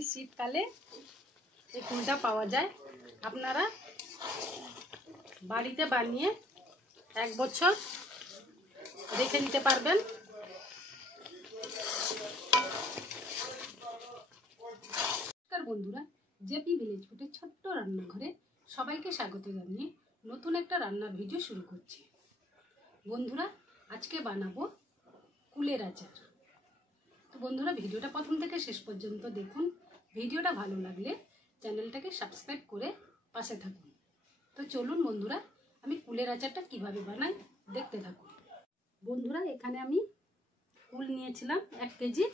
এই শীতকালে এই কুলটা পাওয়া যায়। আপনারা বাড়িতে বানিয়ে 1 বছর রেখে দিতে পারবেন। নমস্কার বন্ধুরা, জেপি ভিলেজ ফুডের ছোট্ট রান্নাঘরে সবাইকে স্বাগত জানিয়ে নতুন একটা রান্নার ভিডিও শুরু করছি। বন্ধুরা, আজকে বানাবো কুলের আচার। তো বন্ধুরা, ভিডিওটা প্রথম থেকে শেষ পর্যন্ত দেখুন। ভিডিওটা ভালো লাগলে চ্যানেলটাকে সাবস্ক্রাইব করে পাশে থাকুন। তো চলুন বন্ধুরা, আমি কুলের আচারটা কিভাবে বানাই দেখতে থাকুন। বন্ধুরা, এখানে আমি কুল নিয়েছিলাম 1 কেজি,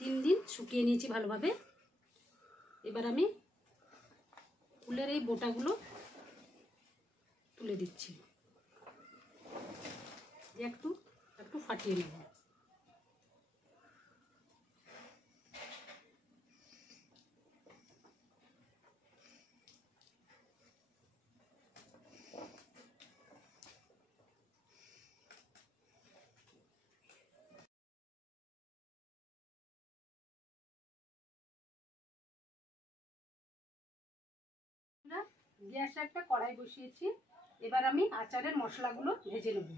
3 দিন শুকিয়ে নিয়েছি ভালোভাবে। এবার আমি কুলের এই বোটাগুলো তুলে দিচ্ছি, একটু একটু ফাটিয়ে নেব। গ্যাসে একটা কড়াই বসিয়েছি। এবার আমি আচারের মশলাগুলো ভেজে নেব।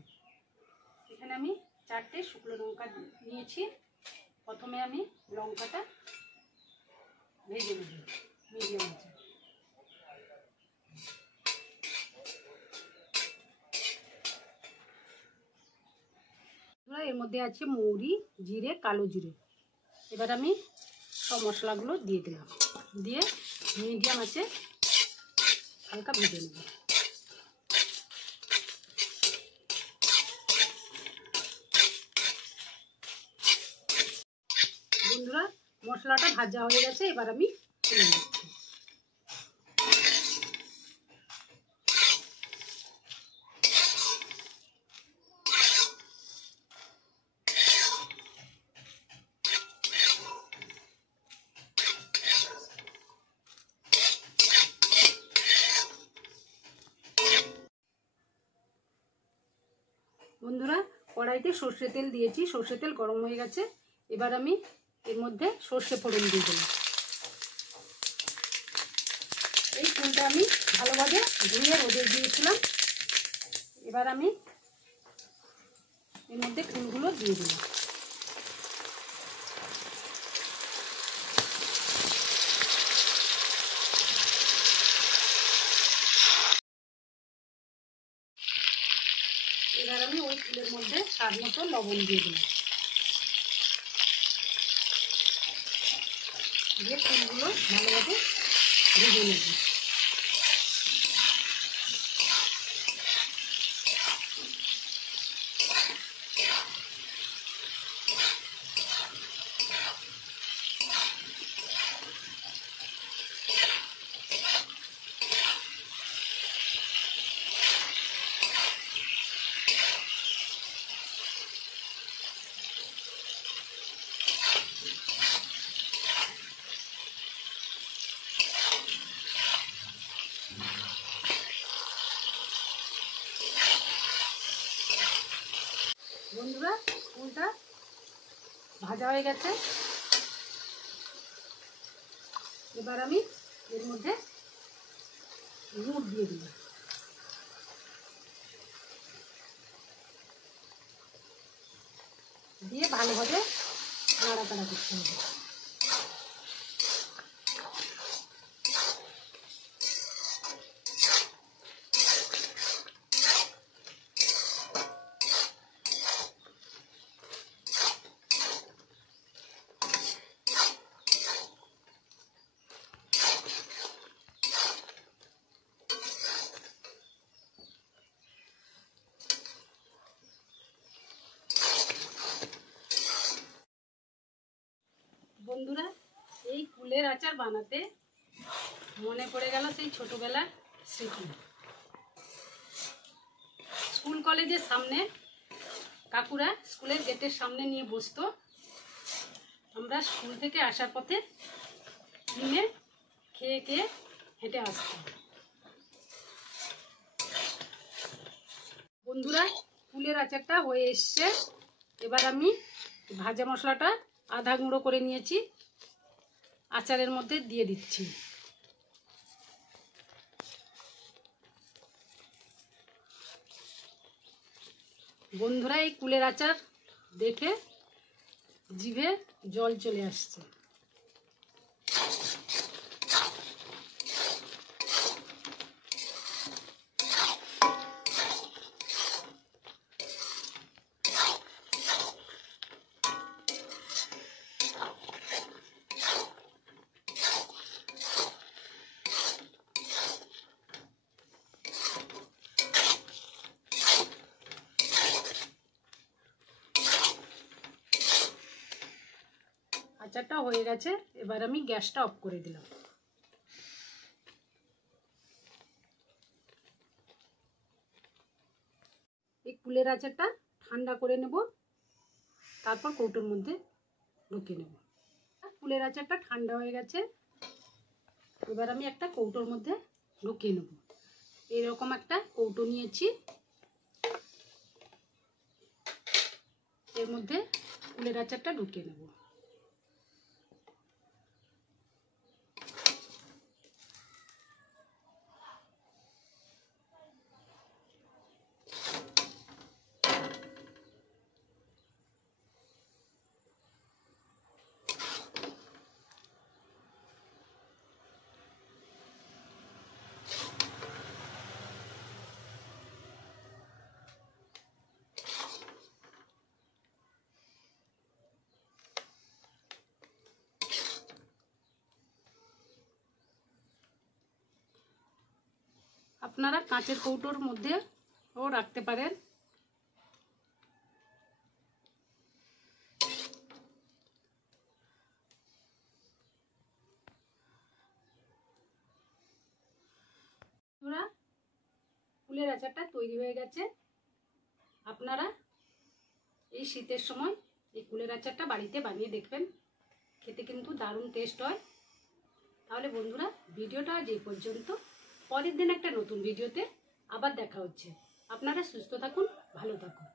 এখানে আমি 4টে শুকনো লঙ্কা নিয়েছি। প্রথমে আমি লঙ্কাটা ভেজে নেব মিডিয়াম আঁচে। এর মধ্যে আছে মৌরি, জিরে, কালো জিরে। এবার আমি সব মশলাগুলো দিয়ে দিলাম, দিয়ে মিডিয়াম আঁচে হালকা ভেজে নেব। বন্ধুরা, মশলাটা ভাজা হয়ে গেছে, এবার আমি তুলে নিচ্ছি। বন্ধুরা, কড়াইতে সর্ষে তেল দিয়েছি, সর্ষে তেল গরম হয়ে গেছে। এবার আমি এর মধ্যে সর্ষে ফোড়ন দিয়ে দিলাম। এই ফুলটা আমি ভালোভাবে ধুয়ে রোদে দিয়েছিলাম। এবার আমি এর মধ্যে ফুলগুলো দিয়ে দিলাম। এবার আমি ওই ফুলের মধ্যে স্বাদ মতো লবণ দিয়ে দিলাম, দিয়ে ফুলগুলো ভালোভাবে ভেজে নেব। বন্ধুরা, ফুলটা ভাজা হয়ে গেছে। এবার আমি এর মধ্যে গুড় দিয়ে দিলাম, দিয়ে ভালোভাবে নাড়াচাড়া করতে হবে। বন্ধুরা, এই কুলের আচার বানাতে মনে পড়ে গেল সেই ছোটবেলার স্মৃতি। স্কুল কলেজের সামনে কাকুরা স্কুলের গেটের সামনে নিয়ে বসতো। আমরা স্কুল থেকে আসার পথে কিনে খেয়ে খেয়ে হেঁটে আসতাম। বন্ধুরা, কুলের আচারটা হয়ে এসছে। এবার আমি ভাজা মশলাটা আধা গুঁড়ো করে নিয়েছি, আচারের মধ্যে দিয়ে দিচ্ছি। বন্ধুরা, এই কুলের আচার দেখে জিভে জল চলে আসছে। আচারটা হয়ে গেছে, এবার আমি গ্যাসটা অফ করে দিলাম। এই কুলের আচারটা ঠান্ডা করে নেব, তারপর কৌটোর মধ্যে ঢুকিয়ে নেব। কুলের আচারটা ঠান্ডা হয়ে গেছে, এবার আমি একটা কৌটোর মধ্যে ঢুকিয়ে নেব। এরকম একটা কৌটো নিয়েছি, এর মধ্যে কুলের আচারটা ঢুকিয়ে নেব। আপনারা কাঁচের কৌটোর মধ্যেও রাখতে পারেন। কুলের আচারটা তৈরি হয়ে গেছে। আপনারা এই শীতের সময় এই কুলের আচারটা বাড়িতে বানিয়ে দেখবেন, খেতে কিন্তু দারুণ টেস্ট হয়। তাহলে বন্ধুরা, ভিডিওটা আজ এই পর্যন্ত। পরের দিন একটা নতুন ভিডিওতে আবার দেখা হচ্ছে। আপনারা সুস্থ থাকুন, ভালো থাকুন।